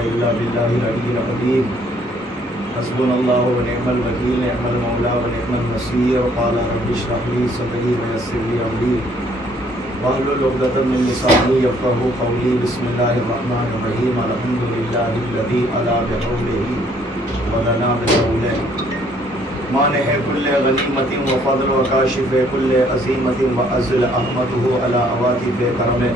إلا بالله العلي العظيم حسبنا الله ونعم الوكيل نعم المولى ونعم النصير قال رب اشرح لي صدري ويسر لي أمري واحلل عقدة من لساني يفقهوا قولي بسم الله الرحمن الرحيم الحمد لله الذي علا بحوله ولنا بقوله مانع كل غنیمت وفضل وکاشف كل عظیمت وازل احمده على عواطف کرمه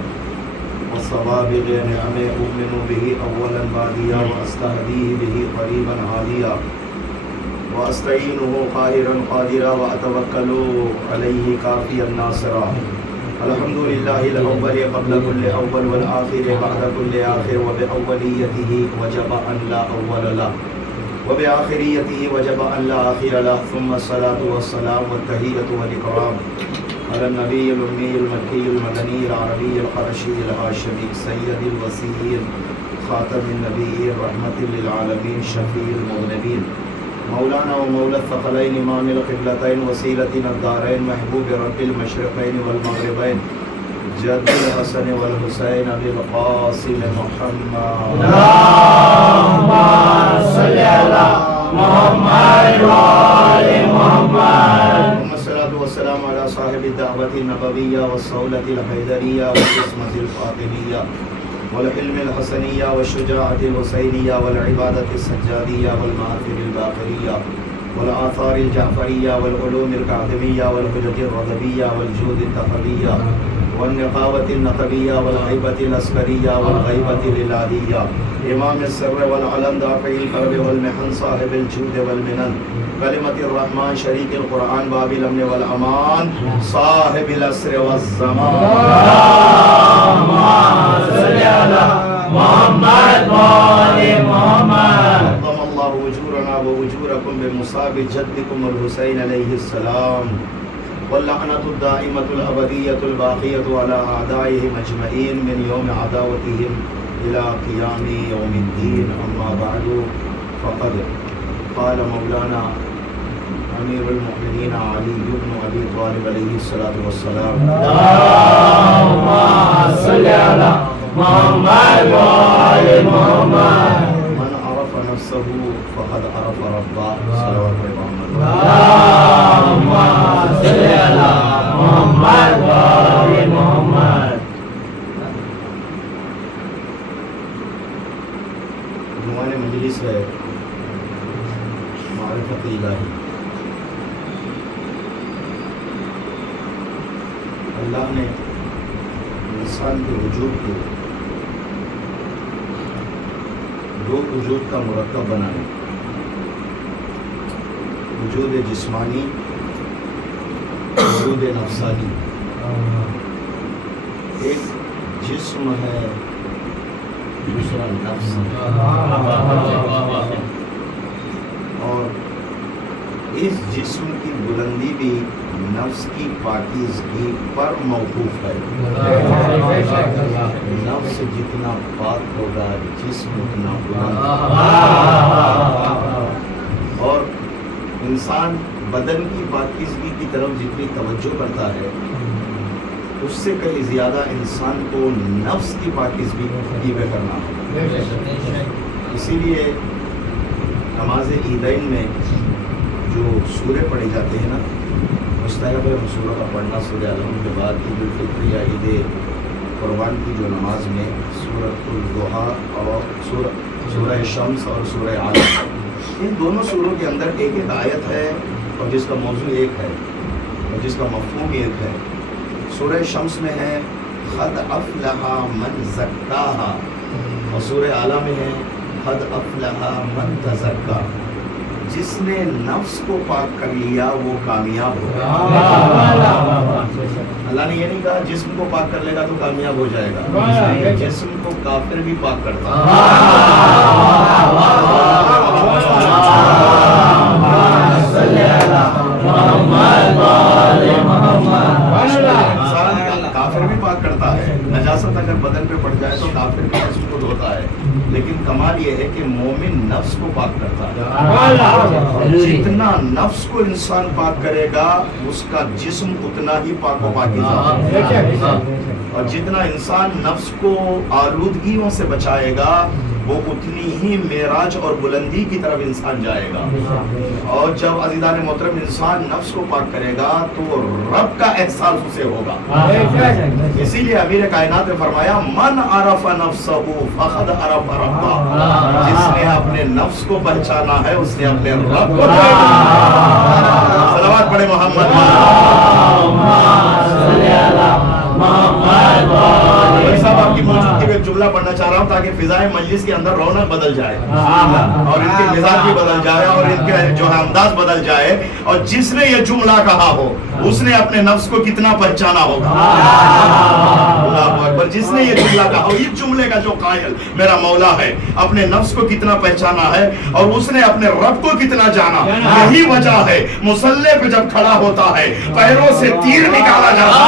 والصوابغ نعمه اؤمن به اولا بادیا واستهديه به قریبا هادیا واستعینه قاهرا قادرا واتوکل علیه کافیا ناصرا الحمد لله الاول قبل كل اول والآخر بعد كل آخر وبأوليته وجب ان لا اول له وبآخريته وجب أن لا آخر له ثم الصلاة والسلام والتحية والإكرام على النبي الأمي المكي المدني العربي القرشي الهاشمي سيد الوصيين خاتم النبيين رحمة للعالمين شفيع المذنبين مولانا ومولى الثقلين إمام القبلتين وسيلتنا الدارين محبوب رب المشرقين والمغربين جد الحسن والحسين بالقاسم محمد اللهم صل على محمد وآل محمد. الصلاة والسلام على صاحب الدعوة النبوية والصولة الحيدرية والقسمة الفاطمية والحلم الحسنية والشجاعة الحسينية والعبادة السجادية والمآثر الباقرية والآثار الجعفرية والعلوم الكاظمية والحجة الرضبية والجود التقوية والنقاوة النقبية والغيبة الأسكرية والغيبة الإلهية إمام السر والعلم دافع الكرب والمحن صاحب الجود والمنن كلمة الرحمن شريك القرآن باب الأمن والأمان صاحب الأسر والزمان اللهم صل على محمد وآل محمد. عظم الله أجورنا وأجوركم بمصاب جدكم الحسين عليه السلام واللعنة الدائمة الأبدية الباقية على أعدائهم أجمعين من يوم عداوتهم إلى قيام يوم الدين أما بعد فقد قال مولانا أمير المؤمنين علي بن أبي طالب عليه الصلاة والسلام اللهم صل على محمد وآل محمد. من عرف نفسه فقد عرف ربه صلوات محمد. اللهم صل على محمد وآل محمد. عنوان مجلس ہے معرفت الہی. اللہ نے انسان کے وجود کو دو وجود کا مرکب بنایا، وجود جسمانی، وجود نفسانی. ایک جسم ہے، دوسرا نفس ہے. اور اس جسم کی بلندی بھی نفس کی پاکیزگی پر موقوف ہے. نفس جتنا پاک ہوگا جسم اتنا بلند. اور انسان بدن کی پاکیزگی کی طرف جتنی توجہ کرتا ہے اس سے کہیں زیادہ انسان کو نفس کی پاکیزگی میں کرنا ہے. اسی لیے نماز عیدین میں جو سورے پڑھی جاتے ہیں نا، مستحب ہے ان سوروں کا پڑھنا. سورہ علم کے بعد عید الفطر یا عید قربان کی جو نماز میں سورۃ الضحیٰ اور سورہ شمس اور سورہ علم، ان دونوں سوروں کے اندر ایک ایک آیت ہے اور جس کا موضوع ایک ہے اور جس کا مفہوم ایک ہے. سورہ شمس میں ہے قد افلح من زکاہا، اور سورہ اعلیٰ میں ہے قد افلح من تزکا. جس نے نفس کو پاک کر لیا وہ کامیاب ہوگا. اللہ نے یہ نہیں کہا جسم کو پاک کر لے گا تو کامیاب ہو جائے گا. جسم کو کافر بھی پاک کرتا ہے. کافر بھی پاک کرتا ہے. نجاست اگر بدن پہ پڑ جائے تو کافر بھی جسم کو دھوتا ہے. لیکن کمال یہ ہے کہ مومن نفس کو پاک کرتا ہے. جتنا نفس کو انسان پاک کرے گا اس کا جسم اتنا ہی پاک و پاکیزہ ہوگا. اور جتنا انسان نفس کو آلودگیوں سے بچائے گا وہ اتنی ہی معراج اور بلندی کی طرف انسان جائے گا. اور جب عزیزان محترم انسان نفس کو پاک کرے گا تو رب کا احساس اسے ہوگا. اسی لیے امیر کائنات نے فرمایا من عرف نفسہ فقد عرف ربہ. جس نے اپنے نفس کو پہچانا ہے اس نے اپنے رب کو صلوات پڑھے محمد. صاحب آپ کی موجودگی میں ایک جملہ پڑھنا چاہ رہا ہوں تاکہ فضائے مجلس کے اندر رونق بدل جائے اور ان کے مزاج بھی بدل جائے اور ان کے جو ہے انداز بدل جائے. اور جس نے یہ جملہ کہا ہو اس نے اپنے نفس کو کتنا پہچانا ہوگا. اللہ اکبر. جس نے یہ جملہ کہا ہو, اس جملے کا جو قائل میرا مولا ہے, اپنے نفس کو کتنا پہچانا ہے اور اس نے اپنے رب کو کتنا جانا. یہی وجہ ہے مصلی پہ جب کھڑا ہوتا ہے پیروں سے تیر نکالا جاتا ہے.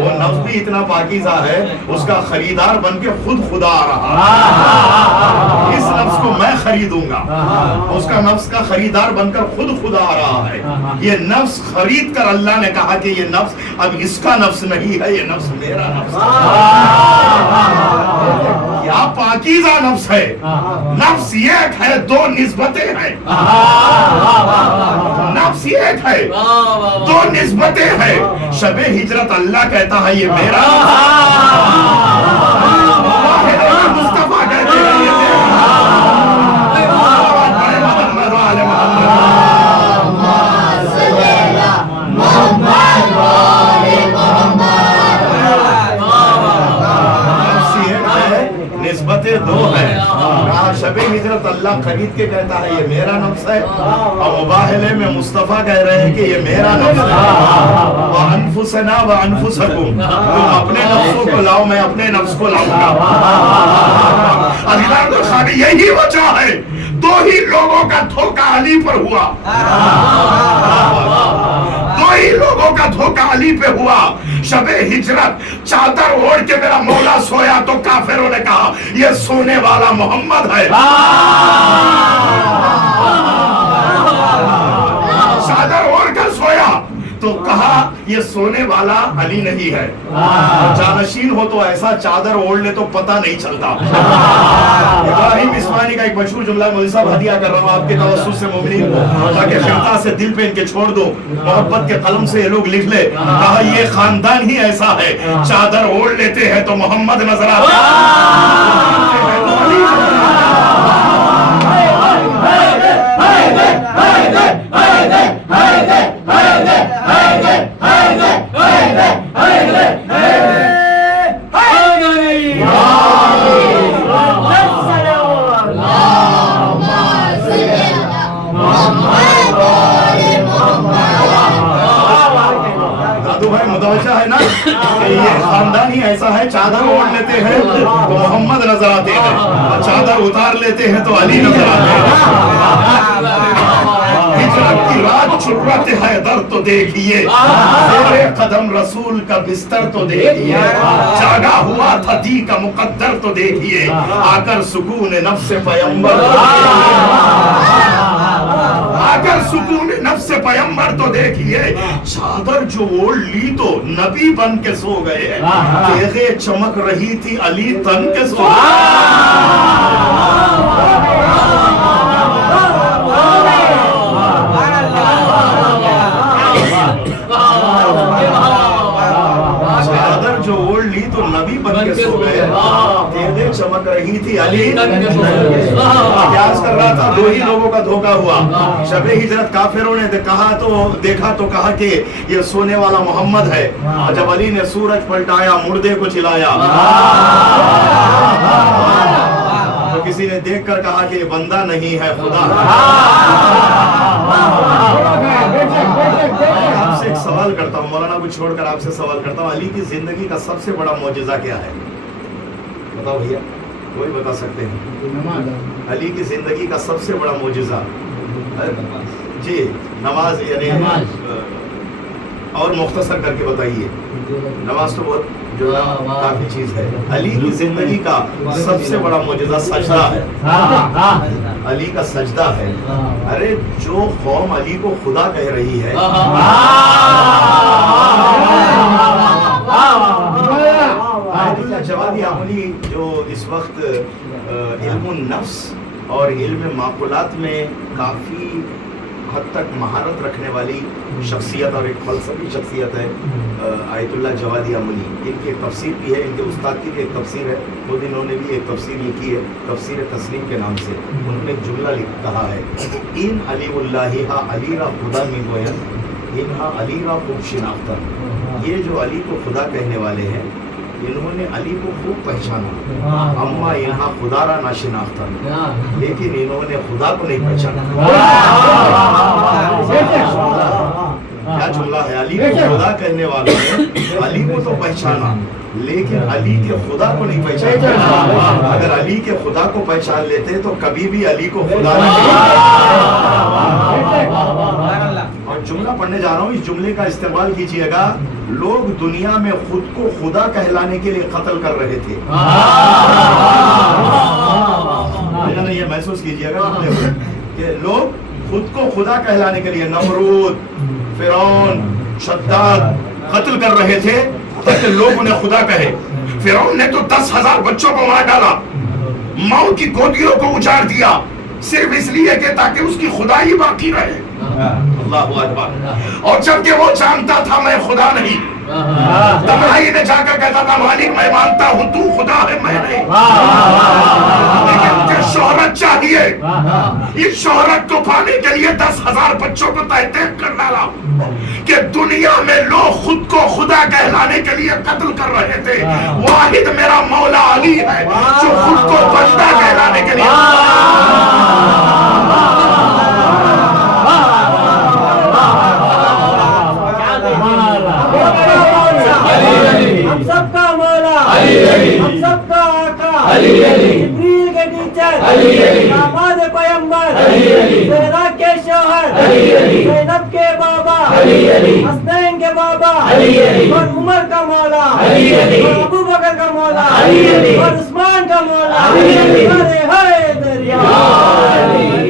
وہ نفس بھی اتنا پاکیزہ ہے اس کا خریدار بن کے خود خدا آ رہا ہے. اس نفس کو میں خریدوں گا, اس کا نفس کا خریدار بن کر خود خدا آ رہا ہے. یہ نفس خرید کر اللہ نے کہا کہ یہ نفس اب اس کا نفس نہیں ہے, یہ نفس میرا نفس ہے. کیا پاکیزہ نفس ہے. نفس ایک ہے, دو نسبتیں ہیں. نفس ایک ہے, دو نسبتیں ہیں. شب ہجرت اللہ کہتا ہے یہ میرا, مصطفیٰ کہتے ہیں یہ میرا. نسبتیں دو ہیں. شب ہجرت اللہ خرید کے کہتا ہے یہ میرا نفس ہے, اور مباہلے میں مصطفیٰ کہہ رہے ہیں کہ یہ میرا نفس ہے. وَأَنفُسَنَا وَأَنفُسَكُمْ, تم اپنے نفسوں کو لاؤ میں اپنے نفس کو لاؤں گا. خالی یہی وجہ ہے دو ہی لوگوں کا دھوکہ علی پر ہوا. دو ہی لوگوں کا دھوکہ علی پہ ہوا. شب ہجرت چادر اوڑھ کے میرا مولا سویا تو کافروں نے کہا یہ سونے والا محمد ہے. چادر اوڑھ کر سویا تو کہا یہ سونے والا علی نہیں ہے. جانشین ہو تو ایسا چادر اوڑھ لے تو پتہ نہیں چلتا. ابراہیم اسماعیلی کا ایک مشہور جملہ مجھے صاحب ہدیہ کر رہا ہوں آپ کے توسط سے مومنین کو, تاکہ خطا سے دل پہ ان کے چھوڑ دو, محبت کے قلم سے یہ لوگ لکھ لے. کہا یہ خاندان ہی ایسا ہے, چادر اوڑھ لیتے ہیں تو محمد نظر آتا ہے نا. یہ خاندان ہی ایسا ہے, چادر اوڑھ لیتے ہیں تو محمد نظر آتے ہیں, چادر اتار لیتے ہیں تو علی نظر آتے ہیں. ہجرت کی رات چھرت حیدر تو دیکھیے, زیر قدم رسول کا بستر تو دیکھیے, جاگا ہوا تھا دی کا مقدر تو دیکھیے, آ کر سکون نفس پیمبر, آ کر سکون نفس پیمبر تو دیکھیے. چادر جو اوڑھ لی تو نبی بن کے سو گئے, تیغیں چمک رہی تھی علی تن کے سو نبی بن کے سو گئے, تیغیں چمک رہی تھی علی. قیاس کر رہا تھا, دو ہی لوگوں کا دھوکہ ہوا. شب ہجرت کافروں نے دیکھا تو کہا کہ یہ سونے والا محمد ہے. جب علی نے سورج پلٹایا, مردے کو چلایا, تو کسی نے دیکھ کر کہا کہ یہ بندہ نہیں ہے خدا ہے. آپ سے ایک سوال کرتا ہوں, مولانا کو چھوڑ کر آپ سے سوال کرتا ہوں, علی کی زندگی کا سب سے بڑا معجزہ کیا ہے؟ بتاؤ بھیا, کوئی بتا سکتے ہیں؟ علی کی زندگی کا سب سے بڑا معجزہ جی نماز, یعنی اور مختصر کر کے بتائیے. نماز تو بہت جو ہے کافی چیز ہے. علی کی زندگی کا سب سے بڑا معجزہ سجدہ ہے. علی کا سجدہ ہے. ارے جو قوم علی کو خدا کہہ رہی ہے, آیت اللہ جوادی عملی جو اس وقت علم النفس اور علم معقولات میں کافی حد تک مہارت رکھنے والی شخصیت اور ایک فلسفی شخصیت ہے آیت اللہ جوادی عملی. ان کی ایک تفسیر بھی ہے, ان کے استاد کی بھی ایک تفسیر ہے, خود انہوں نے بھی ایک تفسیر لکھی ہے تفسیر تسلیم کے نام سے. انہوں نے ایک جملہ کہا ہے, ان علی اللہ ہا علی را خدا می گوین انہا علی را خوب شناختن. یہ جو علی کو خدا کہنے والے ہیں انہوں نے علی کو خوب پہچانا, اما انہا خدا را نہ شناختن, لیکن انہوں نے خدا کو نہیں پہچانا. کیا جملہ ہے, علی کو خدا کہنے والوں نے علی کو تو پہچانا لیکن علی کے خدا کو نہیں پہچانا. اگر علی کے خدا کو پہچان لیتے تو کبھی بھی علی کو خدا نہ کہتے. اور جملہ پڑھنے جا رہا ہوں, اس جملے کا استعمال کیجئے گا. لوگ دنیا میں خود کو خدا کہلانے کے لیے قتل کر رہے تھے. یہ محسوس کیجئے گا کہ لوگ خود کو خدا کہلانے کے لیے نمرود, فرعون, شداد قتل کر رہے تھے تاکہ لوگ انہیں خدا کہے. فرعون نے تو 10,000 بچوں کو مار ڈالا, ماؤں کی گودیوں کو اجاڑ دیا, صرف اس لیے کہ تاکہ اس کی خدائی باقی رہے. اللہ اکبر. اور جبکہ وہ جانتا تھا میں خدا نہیں, تنہائی میں جا کر کہتا تھا مالک میں مانتا ہوں تو خدا ہے میں نہیں, لیکن مجھے شہرت چاہیے. اس شہرت کو پانے کے لیے 10,000 بچوں کو تحقیق کر ڈالا کہ دنیا میں لوگ خود کو خدا کہلانے کے لیے قتل کر رہے تھے. واحد میرا مولا علی ہے جو خود کو بندہ کہلانے کے لیے. ہم سب کا مولا, ہم سب کا آقا, جبریل کے ٹیچر, داماد پیغمبر, زہرا کے شوہر, زینب کے بابا, حسنین کے بابا, اور عمر کا مولا, اور ابو بکر کا مولا, اور عثمان کا مولا.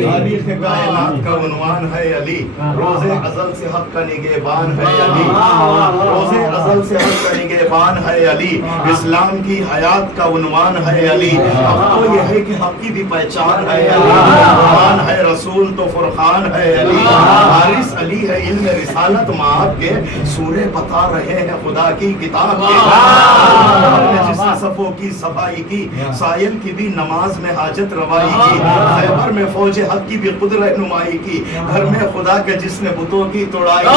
تاریخ کائنات کا عنوان ہے علی, روز ازل سے حق کا نگہبان ہے علی, روز ازل سے حق کا نگہبان ہے علی, اسلام کی حیات کا عنوان ہے علی. اب تو یہ ہے کہ حق کی بھی پہچان ہے علی, قرآن ہے رسول تو فرقان ہے علی, حارث علی ہے علم رسالت مآب کے, سورے بتا رہے ہیں خدا کی کتاب کے. جس نے صفوں کی صفائی کی, سائل کی بھی نماز میں حاجت روائی کی, خیبر میں فوج حق کی بھی خود رہنمائی کی, گھر میں خدا کے جس نے بتوں کی توڑائی, گھر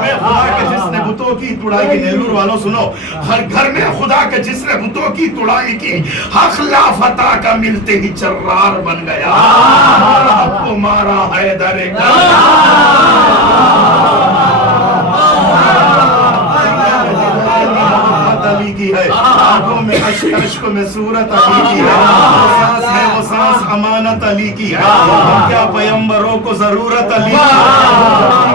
میں خدا کے جس نے بتوں کی توڑائی کی. نیلور والوں سنو, ہر گھر میں خدا کے جس نے بتوں کی توڑائی کی, حق لافتہ کا ملتے ہی چرار بن گیا, حق کو مارا حیدر علی کی ہے, آنکھوں میں اشک میں صورت علی کی ہے, سانس ہے وہ سانس امانت علی کی ہے, کیا پیمبروں کو ضرورت علی کی ہے.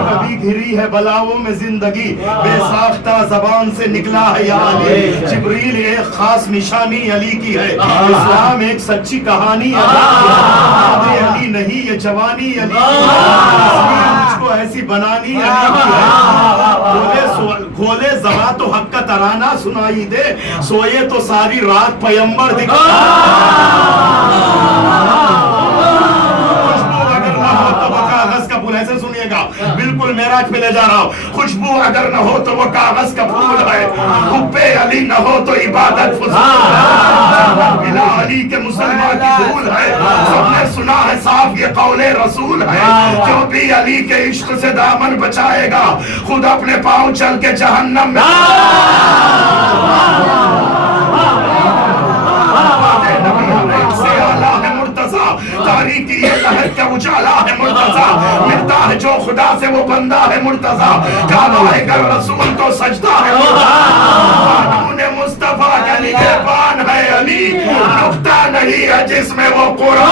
کبھی گھری ہے بلاؤں میں زندگی, بے ساختہ زبان سے نکلا ہے یا علی. جبریل ایک خاص نشانی علی کی ہے, اسلام ایک سچی کہانی علی نہیں یہ جوانی علی کی, مجھ کو ایسی بنانی علی کی ہے. کھولے زبان تو حق کا ترانہ سنائی دے, سوئے تو ساری رات پیمبر دکھا. خوشبو اگر نہ ہو تو وہ کاغذ کا پھول, ایسے سنیے گا, بالکل معراج پہ لے جا رہا ہوں. خوشبو اگر نہ ہو تو وہ کاغذ کا پھول ہے, حبے علی نہ ہو تو عبادت فضول ہے, بلا علی کے مسلمان کی بھول ہے. سب نے سنا ہے صاف یہ قول رسول ہے, جو بھی علی کے عشق سے دامن بچائے گا خود اپنے پاؤں چل کے جہنم میں. تاریخی یہ لہر کا اجالا ہے مرتضیٰ, ملتا ہے جو خدا سے وہ بندہ ہے مرتضیٰ, کعبہ گر رسول کو سجدہ ہے قانون مصطفیٰ کا نگہبان ہے علی, نقطہ نہیں ہے جس میں وہ قرآن.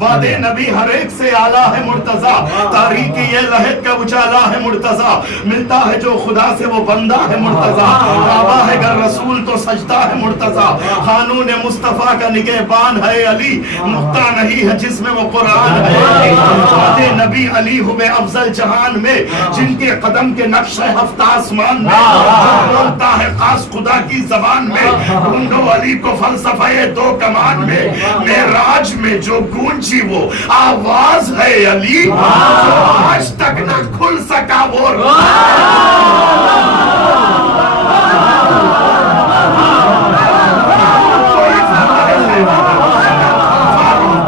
وعدے نبی ہر ایک سے اعلیٰ ہے مرتضی، تاریخی یہ لہد کا اجالا ہے مرتضی، ملتا ہے جو خدا سے وہ بندہ ہے مرتضی، کعبہ ہے گر رسول تو سجدہ ہے مرتضی، قانون مصطفیٰ کا نگہبان ہے علی، نقطہ نہیں ہے جس میں وہ قرآن ہے علی، وعدے نبی علی ہوئے افضل جہان میں، جن کے قدم کے نقش ہے ہفتہ آسمان میں، جو بولتا ہے خاص خدا کی زبان میں، ڈھونڈو علی کو فلسفہ دو کمان میں، معراج میں جو گونجی وہ آواز ہے علی، جو آج تک نہ کھل سکا وہ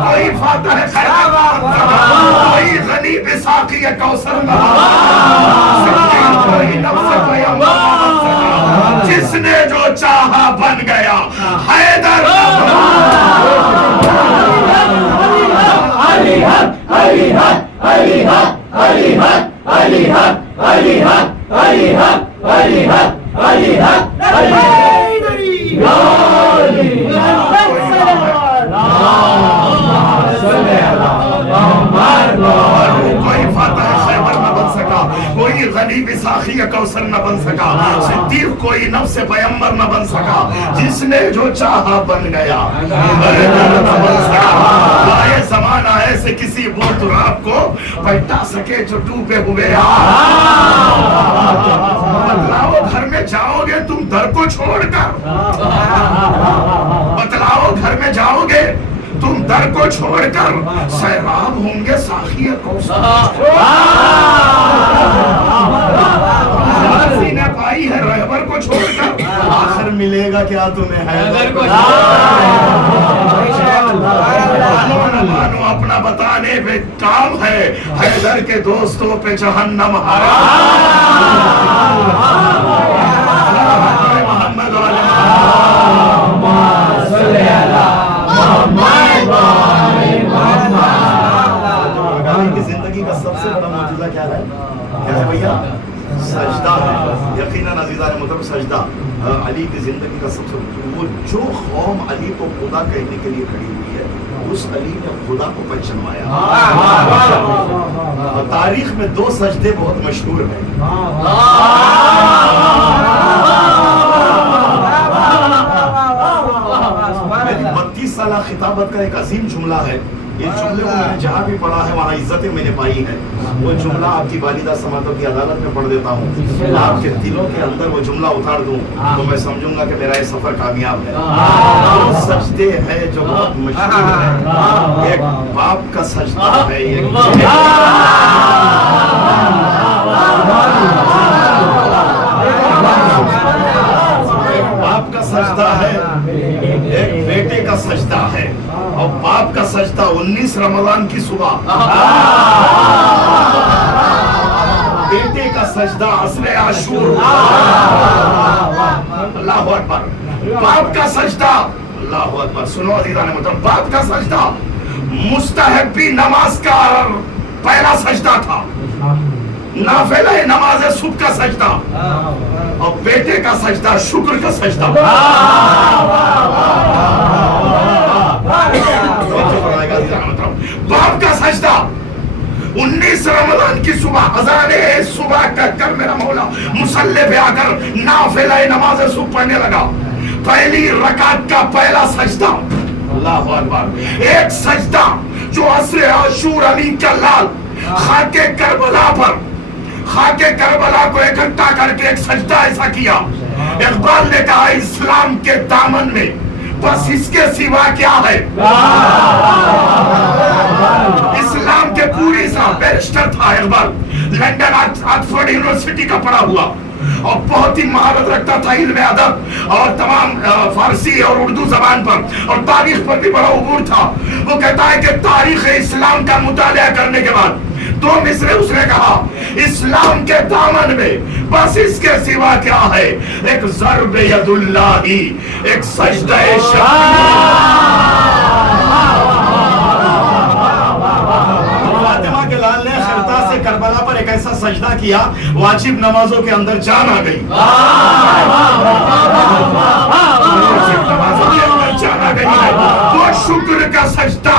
کوئی فاتح خیبر، کوئی غنی بساقی کوثر نہ، کوئی نفس پیغمبر، جس نے جو چاہا بن گیا حیدر، علی حق، علی حق، علی حق، علی حق، علی حق، علی حق، علی حق، علی حق، علی حق، علی کوئی فاتح خیبر نہ بن سکا، کوئی غنی بساخی کوثر نہ بن سکا، صدیق کوئی نفس پیغمبر نہ بن سکا، جس نے جو چاہا بن گیا نہ بن سکا، لائے زمانہ ایسے کسی وہ تراب کو پلٹا سکے جو ڈوبے ہوئے بتلاؤ گھر میں جاؤ گے تم در کو چھوڑ کر، بتلاؤ گھر میں جاؤ گے تم در کو چھوڑ کر، سیراب ہوں گے ساقی کوثر، نے پائی ہے رہبر کو چھوڑ کر، آخر ملے گا کیا تمہیں حیدر کو، مانو نہ مانو اپنا بتانے پہ کام ہے، حیدر کے دوستوں پہ جہنم محمد کی زندگی کا سب سے بڑا معجزہ کیا ہے؟ کیا ہے بھیا؟ سجدہ ہے، یقیناً عزیزان محترم سجدہ علی کی زندگی کا سب سے وہ جو قوم علی کو خدا کہنے کے لیے کھڑی ہوئی ہے، اس علی نے خدا کو پہچانوایا۔ تاریخ میں دو سجدے بہت مشہور ہیں، میری 32 سالہ خطابت کا ایک عظیم جملہ ہے، اس جملے کو میں نے جہاں بھی پڑھا ہے وہاں عزتیں میں نے پائی ہے، وہ جملہ آپ کی والدہ سماعتوں کی عدالت میں پڑھ دیتا ہوں، آپ کے دلوں کے اندر وہ جملہ اتار دوں تو میں سمجھوں گا کہ میرا یہ سفر کامیاب ہے۔ وہ سجدے ہے جو بہت مشہور ہے، ایک باپ کا سجدہ ہے، ایک باپ کا سجدہ ہے، ایک بیٹے کا سجدہ ہے، اور باپ کا سجدہ 19 رمضان کی صبح، بیٹے کا سجدہ عصر عاشور، اللہ اکبر، باپ کا سجدہ، اللہ اکبر، سنو عزیزان محترم، باپ کا سجدہ مستحبی نماز کا پہلا سجدہ تھا، نافلہ نماز صبح کا سجدہ، اور بیٹے کا سجدہ شکر کا سجدہ، باپ کا سجدہ 19 رمضان کی صبح، اذان صبح کر میرا مولا مصلی پہ آ کر نافلہ نماز صبح پڑھنے لگا، پہلی رکعت کا پہلا سجدہ، اللہ اکبر، ایک سجدہ جو عصر عاشور علی کا لال خاک کربلا پر، خاک کربلا کو اکٹھا کر کے ایک سجدہ ایسا کیا، اقبال نے کہا اسلام کے دامن میں بس اس کے سوا کیا ہے، اسلام کے پوری سا بیرسٹر تھا اقبال، لندن آکسفورڈ یونیورسٹی کا پڑھا ہوا، اور بہت ہی مہارت رکھتا تھا علم ادب اور تمام فارسی اور اردو زبان پر، اور تاریخ پر بھی بڑا عبور تھا۔ وہ کہتا ہے کہ تاریخ اسلام کا مطالعہ کرنے کے بعد 2 مصرے اس نے کہا، اسلام کے دامن میں بس اس کے سوا کیا ہے، ایک ضرب ید اللہ، ایک سجدہ فاطمہ کے لال نے خرطا سے کربلا پر ایک ایسا سجدہ کیا، واجب نمازوں کے اندر جان آ گئی، واجب نمازوں کے اندر جان آ گئی، وہ شکر کا سجدہ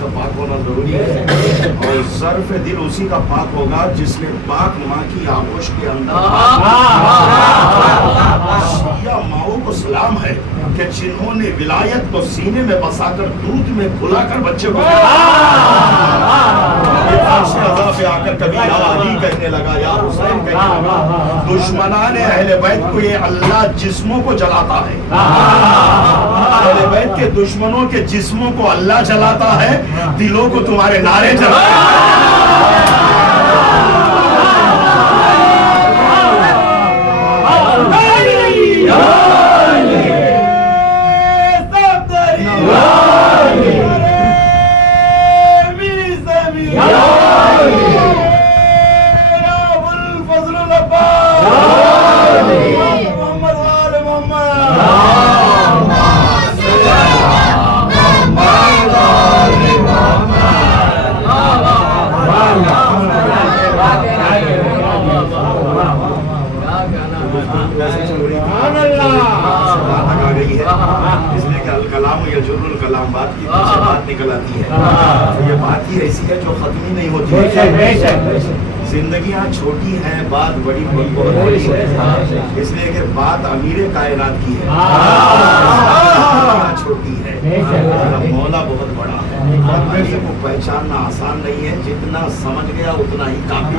کا پاک ہونا ضروری ہے، اور ظرف دل اسی کا پاک ہوگا جس نے پاک ماں کی آغوش کے اندر شیعہ ماؤں کو سلام ہے کہ جنہوں نے ولایت کو سینے میں بسا کر دودھ میں کھلا کر بچے کو پہ آ کر کبھی یا علی کہنے لگا یا حسین کہنے لگا. دشمنان اہل بیت کو یہ اللہ جسموں کو جلاتا ہے، اہل بیت کے دشمنوں کے جسموں کو اللہ جلاتا ہے، دلوں کو تمہارے نعرے جلاتا ہے. اس لیے کہ الکلام یجر الکلام، بات کی پیچھے بات نکل آتی ہے. یہ بات ہی ایسی ہے جو ختم ہی نہیں ہوتی ہے. زندگیاں چھوٹی ہیں، بات بڑی بہت بڑی ہے، اس لیے کہ بات امیر کائنات کی ہے، چھوٹی ہے، مولا بہت بڑا ہے. علی کو پہچاننا آسان نہیں ہے، جتنا سمجھ گیا اتنا ہی کافی.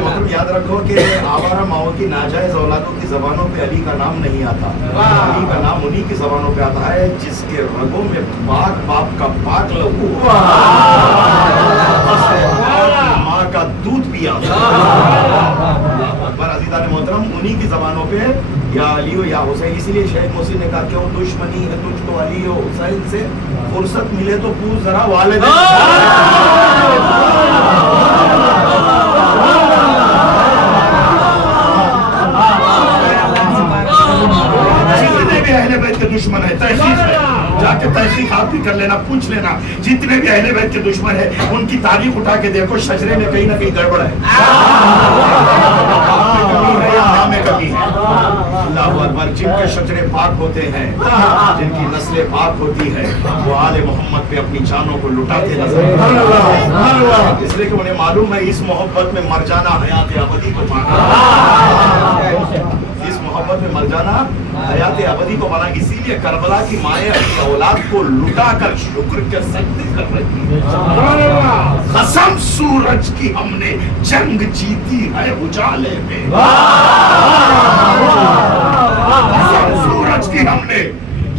مطلب یاد رکھو کہ آوارہ ماؤں کی ناجائز اولادوں کی زبانوں پہ علی کا نام نہیں آتا، علی کا نام انہی کی زبانوں پہ آتا ہے جس کے رگوں میں پاک باپ کا پاک لہو ماں کا دودھ پیا. اکبر عزیزان محترم، انہی کی زبانوں پہ یا علی ہو یا حسین. اسی لیے شیخ محسن نے کہا کیوں دشمنی ہے تجھ کو علی ہو حسین سے، فرصت ملے تو پوچھ ذرا والد. جتنے بھی اہل بیت کے دشمن ہے، تحقیق ہے، جا کے تحقیق آپ بھی کر لینا، پوچھ لینا، جتنے بھی اہل بیت کے دشمن ہے ان کی تاریخ اٹھا کے دیکھو، شجرے میں کہیں نہ کہیں گڑبڑ ہے، نام میں کمی ہے. اللہ اکبر. جن کے شجرے پاک ہوتے ہیں، جن کی نسلیں پاک ہوتی ہے، وہ آل محمد پہ اپنی جانوں کو لٹاتے نظر آتے، اس لیے کہ انہیں معلوم ہے اس محبت میں مر جانا حیات ابدی کو پانا، اس محبت میں مر جانا حیات ابدی کو پانا. اسی لیے کربلا کی مائیں اپنی اولاد کو لٹا کر شکر کے سجدے کر رہی ہے. قسم سورج کی ہم نے جنگ جیتی ہے اجالے میں، قسم سورج کی ہم نے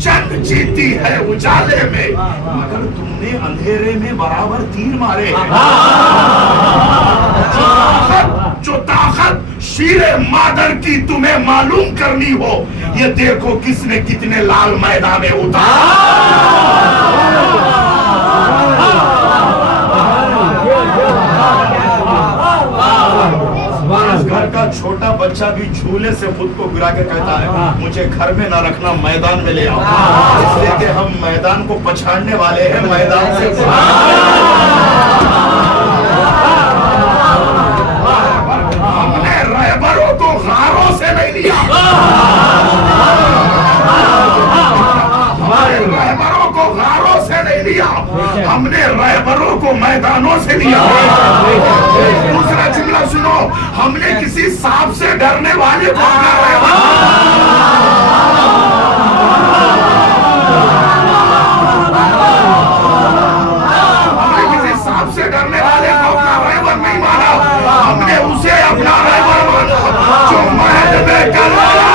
جنگ جیتی ہے اجالے میں، مگر تم نے اندھیرے میں برابر تیر مارے. جو طاقت شیر مادر کی تمہیں معلوم کرنی ہو، یہ دیکھو کس نے کتنے لال میدان میں گھر کا چھوٹا بچہ بھی جھولے سے خود کو گرا کے کہتا ہے مجھے گھر میں نہ رکھنا، میدان میں لے آؤ. اس لیے کہ ہم میدان کو پچھاڑنے والے ہیں، میدان سے ہم نے رہبروں کو غاروں سے نہیں لیا، ہمارے رہبروں کو غاروں سے نہیں لیا، ہم نے رہبروں کو میدانوں سے لیا. دوسرا جملہ سنو، ہم نے کسی سانپ سے ڈرنے والے کو سے ڈرنے والے کو اپنا رہبر نہیں مانا، ہم نے اسے اپنا رہبر مانا جو مہد میں کرایا.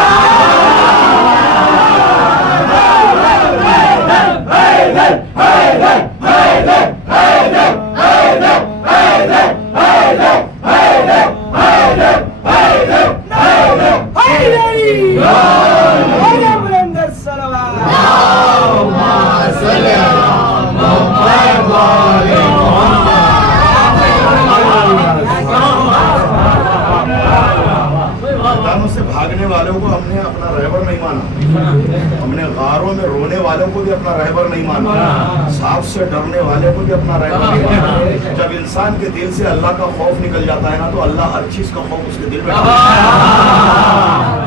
سے بھاگنے والوں کو ہم نے اپنا رہبر نہیں مانا، ہم نے غاروں میں رونے والوں کو بھی اپنا رہبر نہیں مانا، سانپ سے ڈرنے والے کو بھی اپنا رہبر نہیں مانا. جب انسان کے دل سے اللہ کا خوف نکل جاتا ہے نا تو اللہ ہر چیز کا خوف اس کے دل میں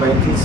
35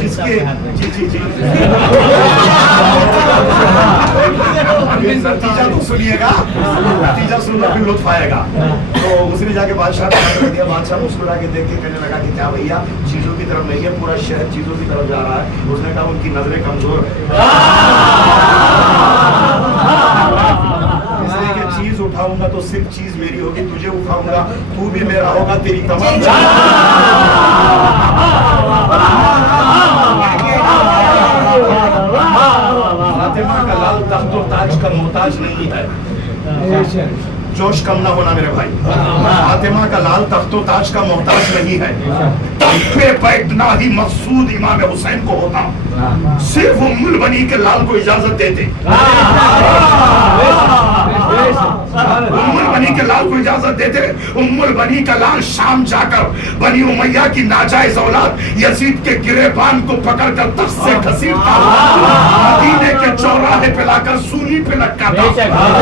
جس کے جی جی جی نتیجہ تو سنیے گا، نتیجہ سننا پھر لطف آئے گا. تو اس نے جا کے بادشاہ کو کر دیا. بادشاہ مسکرا کے دیکھ کے کہنے لگا کہ کیا بھیا چیزوں کی طرف نہیں ہے، پورا شہر چیزوں کی طرف جا رہا ہے. اس نے کہا ان کی نظریں کمزور ہے، اس لیے کہ چیز اٹھاؤں گا تو صرف چیز میری ہوگی، تجھے اٹھاؤں گا تو بھی میرا ہوگا، تیری تمام فاطمہ کا لال تخت و تاج کا محتاج نہیں ہے. جوش کم نہ ہونا میرے بھائی. فاطمہ کا لال تخت و تاج کا محتاج نہیں ہے. تخت پہ بیٹھنا ہی مقصود امام حسین کو ہوتا، صرف ام البنی کے لال کو اجازت دیتے. ام البنی کے لال کو اجازت دیتے. ام البنی کا لال شام جا کر بنی امیہ کی ناجائز اولاد یزید کے گریبان کو پکڑ کر تخت سے گھسیٹتا، مدینے کے چوراہے پہ لا کر سولی پہ لٹکاتا.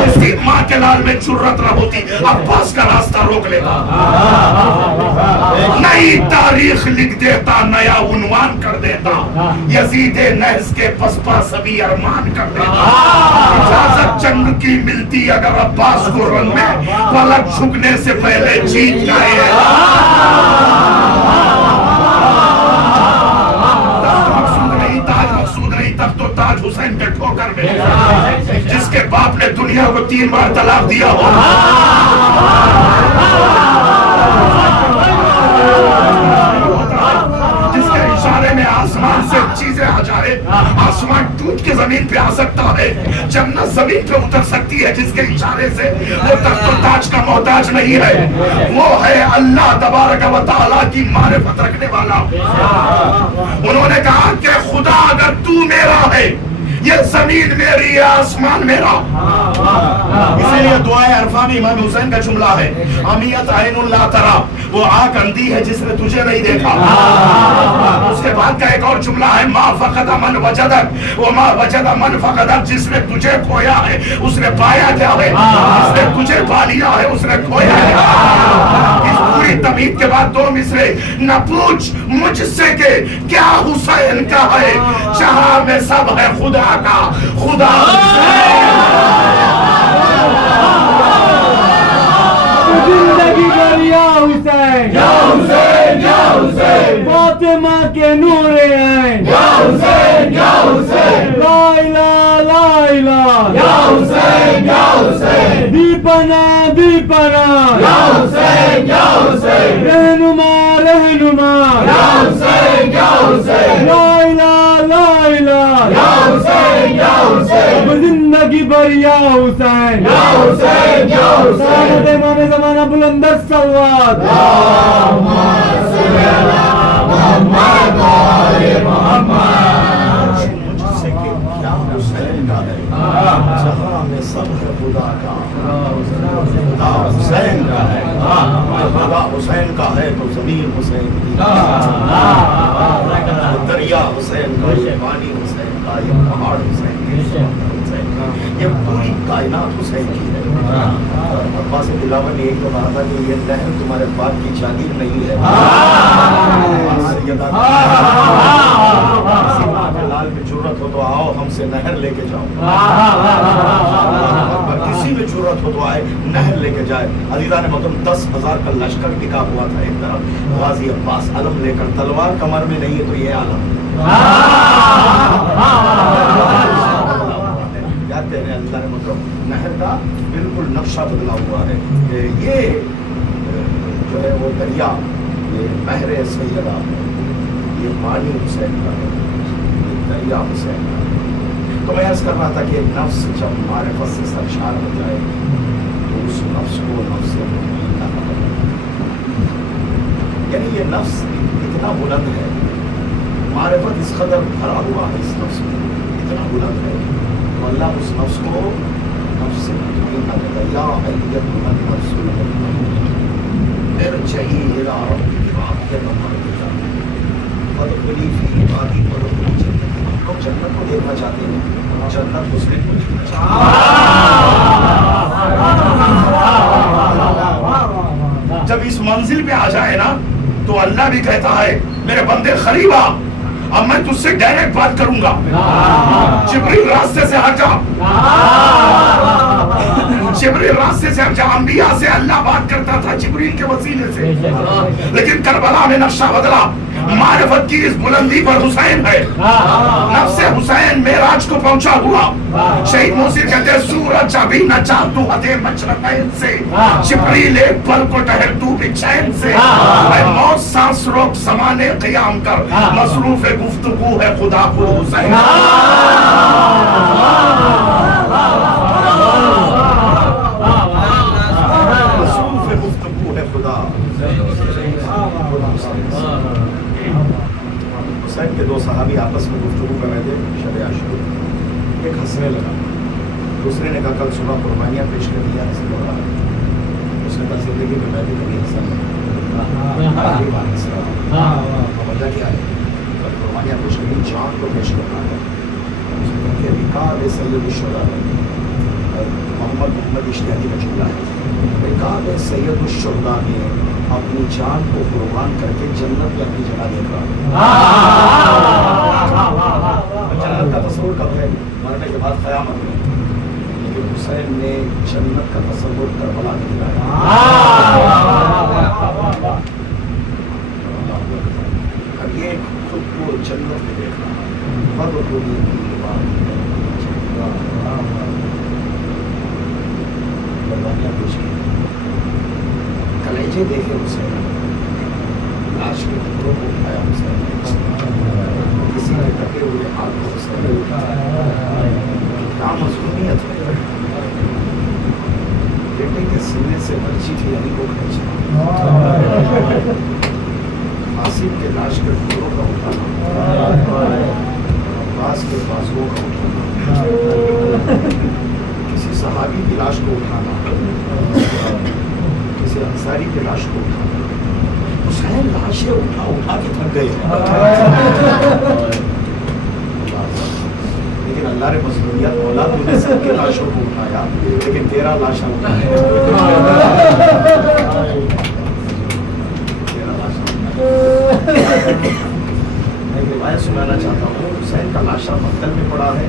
اسی ماں کے لال میں جرت نہ ہوتی عباس کا راستہ روک لیتا، نئی تاریخ لکھ دیتا، نیا عنوان کر دیتا، یزید نحس کے پسپا سبھی ارمان کر دیتا. اجازت جنگ کی ملتی اگر عباس کو رنگ میں پلک جھکنے سے پہلے جیت جائے. مقصود نہیں، تخت و تاج حسین کے ٹھوکر میں، جس کے باپ نے دنیا کو 3 بار طلاق دیا ہو، جس کے اشارے میں آسمان سے چیزیں آ جائے، آسمان ٹوٹ کے زمین پہ آ سکتا ہے، جنت زمین پہ اتر سکتی ہے جس کے اشارے سے. وہ تخت و تاج کا محتاج نہیں ہے، وہ ہے اللہ تبارک و تعالیٰ کی معرفت رکھنے والا. انہوں نے کہا کہ خدا اگر تو میرا ہے، یہ زمین میری ہے، آسمان میرا. اسی لیے دعائے عرفہ میں امام حسین کا جملہ ہے، امیت عین لا ترا، وہ آنکھ اندھی ہے جس نے تجھے نہیں دیکھا. اس کے بعد کا ایک اور جملہ ہے، ما فقد من وجدک وما وجد من فقدک، جس نے تجھے کھویا ہے اس نے پایا کیا ہے، جس نے تجھے پا لیا ہے اس نے کھویا ہے. اس پوری تمہید کے بعد 2 مصرے، نہ پوچھ مجھ سے کہ کیا حسین کا ہے، جہاں میں سب ہے خدا کا، خدا زندگی بھر یا حسین، یا حسین، یا حسین، فاطمہ کے نور عین، یا حسین، یا حسین، لا الہ لا الہ، یا حسین، یا حسین، دیپنا دیپنا، یا حسین، یا حسین، رہنما رہنما، یا حسین، یا حسین، لا الہ لا الہ، یا حسین، یا حسین، زندگی بھر یا حسین، یا حسین، یا حسین، امام زمانہ بلند الصلوات، اللہم صلی علی محمد و آل محمد. مجھ سے کہ کیا حسین کا ہے، جہاں میں سب ہے خدا کا، خدا حسین کا ہے، خدا حسین کا ہے تو زمین حسین کی، دریا حسین کا، یہ پانی حسین کا، یہ پہاڑ حسین کی، یہ پوری کائنات حسین کی ہے. عباس دلاور نے یہی تو کہا تھا کہ یہ نہر تمہارے باپ کی جاگیر نہیں ہے، لال میں جرت ہو تو آؤ ہم سے نہر لے کے جاؤ. کسی میں جرت ہو تو آئے نہر لے کے جائے. عزیزان محترم 10,000 کا لشکر ٹکا ہوا تھا ایک طرف، غازی عباس علم لے کر، تلوار کمر میں نہیں ہے تو یہ عالم کہتے ہیں. اللہ نے مطلب نہر کا بالکل نقشہ بدلا ہوا ہے. یہ جو ہے وہ دریا، یہ بحر سیدہ ہے، یہ پانی حسین کا ہے، یہ دریا حسین کا ہے. تو میں عرض کر رہا تھا کہ نفس جب معرفت سے سرشار ہو جائے تو اس نفس کو نفس مطمئنہ کہا، یعنی یہ نفس اتنا بلند ہے، معرفت اس قدر بھرا ہوا ہے اس نفس میں، اتنا بلند ہے، تو اللہ اس نفس کو نفس مطمئنہ کہتا ہے. یا ایتھا النفس المطمئنہ ارجعی الی ربک راضیۃ مرضیہ فادخلی فی عبادی وادخلی جنتی. ہم لوگ جنت کو دیکھنا چاہتے ہیں، جنت مسلم کو دیکھنا چاہتے ہیں. جب اس منزل پہ آ جائے نا تو اللہ بھی کہتا ہے میرے بندے قریب آ، اب میں تجھ سے ڈائریکٹ بات کروں گا. جبریل راستے سے ہٹ جا. جبریل راستے سے ہٹ جا. انبیاء سے اللہ بات کرتا تھا جبریل کے وسیلے سے, لیکن کربلا میں نقشہ بدلا. معرفت کی اس بلندی پر حسین ہے. نفس حسین معراج کو پہنچا ہوا. شہید موسیٰ کہتے ہیں سورج ابھی نہ چاہ تو ہدے مشرقین سے, جبریل ایک پل کو ٹہر تو بھی چین سے. اے موت سانس روک زمانے قیام کر, مصروف گفتگو ہے خدا خود حسین. مصروف گفتگو ہے خدا. حسین کے دو صحابی آپس میں گفتگو کر رہے تھے شب عاشور. ایک ہنسنے لگا, دوسرے نے کہا کل صبح قربانیاں پیش کر دیا. اس نے کہا زندگی میں میں بھی کبھی ہنسا نہیں. وجہ کیا ہے؟ کل قربانیاں پیش کر دی, چاند کو پیش کرنا ہے. رکاب سید الشہداء, محمد اشتیاقی کا جملہ ہے. رکاب سید الشہداء نے اپنی جان کو قربان کر کے جنت میں اپنی جگہ دیکھ رہا. جنت کا تصور کب ہے؟ مرنے کے بعد قیامت میں. لیکن حسین نے جنت کا تصور کربلا میں دلایا. اب یہ خود کو جنت میں دیکھ رہا. کلیجے دیکھے حسین, لاش کے ٹکڑوں کو اٹھایا حسین نے, کسی کے کٹے ہوئے ہاتھ کو حسین نے اٹھایا. کیا مظلومیت ہے. بیٹے کے سینے سے برچی کی علی کو کھینچنا, قاسم کے لاش کے ٹکڑوں کا اٹھانا, عباس کے بازوؤں کا اٹھانا, کسی صحابی کی لاش کو اٹھانا, کسی انصاری کی لاش کو اٹھانا. حسین لاشیں اٹھا کے تھک گئے. لیکن اللہ نے مظلومیت مولا تو نے سب کے لاشوں کو اٹھایا, لیکن تیرا لاشا اٹھایا. میں ایک روایت سنانا چاہتا ہوں. حسین کا لاشا مقتل میں پڑا ہے.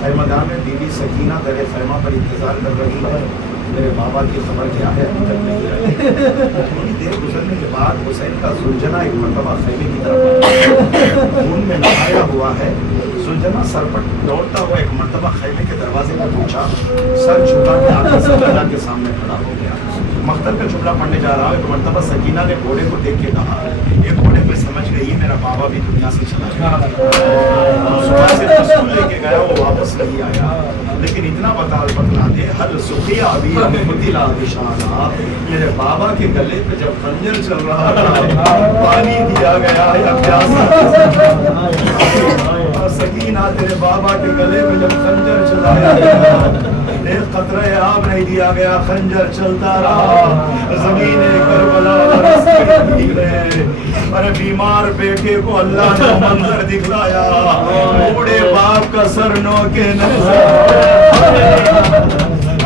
خیمہ گاہ میں بی بی سکینہ در خیمہ پر انتظار کر رہی ہے. میرے بابا کی خبر کیا ہے ابھی تک نہیں رہی. تھوڑی دیر گزرنے کے بعد حسین کا زلجنا ایک مرتبہ خیمے کی طرف خون میں نہایا ہوا ہے. زلجنا سر پر دوڑتا ہوا ایک مرتبہ خیمے کے دروازے پر پہنچا, سر جھکا کے آگے سے اللہ کے سامنے کھڑا ہو گیا. مقتل کا جملہ پڑھنے جا رہا ہے. ایک مرتبہ سکینہ نے گھوڑے کو دیکھ کے کہا, یہ گھوڑے پہ سمجھ گئی میرا بابا بھی دنیا سے چلا گیا. صبح سے رسول لے کے گیا, وہ واپس نہیں آیا. لیکن اتنا بتلا دے, ہر سخیا ابھی مطلع نشانہ, میرے بابا کے گلے پہ جب خنجر چل رہا تھا پانی دیا گیا یا پیاسا. سکینہ تیرے بابا کے گلے پہ جب خنجر چلایا گیا, ایک قطرہ آب نہیں دیا گیا, خنجر چلتا رہا. زمین کربلا ارے بیمار بیٹے کو اللہ نے منظر دکھلایا, بوڑھے باپ کا سر نو کے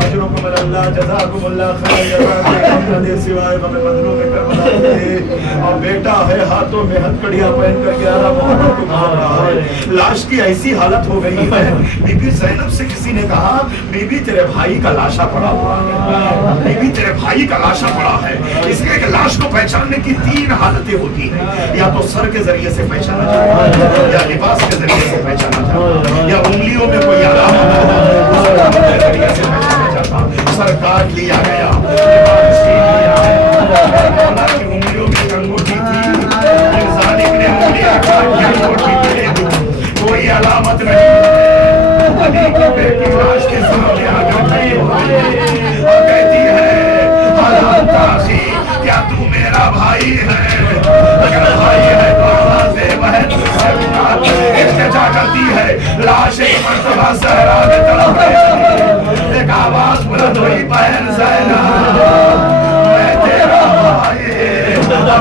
اجرکم اللہ جزاکم اللہ خیر. سوائے غم بدلوں میں کربلا دے, اور بیٹا ہے ہاتھوں میں ہتھکڑیاں پہن کر 11 محرم کو گھوم رہا ہے. لاش کی ایسی حالت ہو گئی ہے. بی بی زینب سے کسی نے کہا, بی بی تیرے بھائی کا لاشا پڑا ہوا ہے, بی بی تیرے بھائی کا لاشا پڑا ہے. اس لیے کہ لاش کو پہچاننے کی 3 حالتیں ہوتی ہیں, یا تو سر کے ذریعے سے پہچانا جاتا ہے, یا لباس کے ذریعے سے پہچانا جاتا ہے, یا انگلیوں میں کوئی علامت ہو اس علامت کے ذریعے سے پہچانا جاتا. سر کاٹ لیا گیا, لباس چھین لیا ہے, مولا کی انگلیوں میں انگوٹھی تھی, ظالم نے انگلیاں کاٹ کے انگوٹھی دے دی, کوئی علامت نہیں. علی کی بیٹی لاش کے سامنے آ کر اور کہتی ہے, حالات تاخی, کیا تو میرا بھائی ہے؟ اگر بھائی ہے تو آواز دے, بہن ارتجا کرتی ہے. لاش ایک مرتبہ صحرا میں تڑپ رہی, ایک آواز بلند ہوئی, بہن زینب میں تیرا بھائی.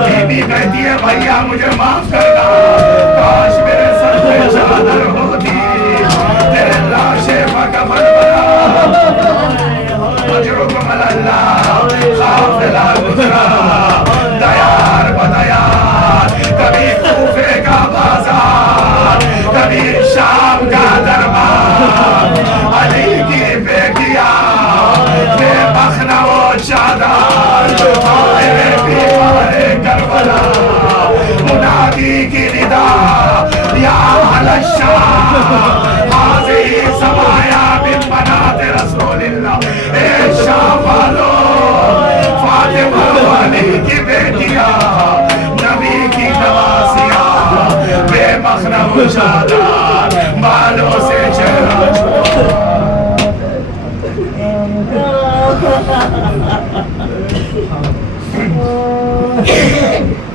بی بی کہتی ہے, بھیا مجھے معاف کرنا, کاش میرے سر پہ چادر ہوتی, تیرے لاشے کا کفن بنا. اجرکم اللہ قافلہ گزرا, دیار بدیار, کبھی کوفے کا بازار, شادان آئے بیمار کربلا منادی کی ندا یا اہل الشام حاضی سمایا من بنات رسول اللہ اے شام والو فاطمہ والی کی بیٹیاں نبی کی نوازیاں بے مخرم و شادان بالوں سے چہرہ چھوڑ Oh,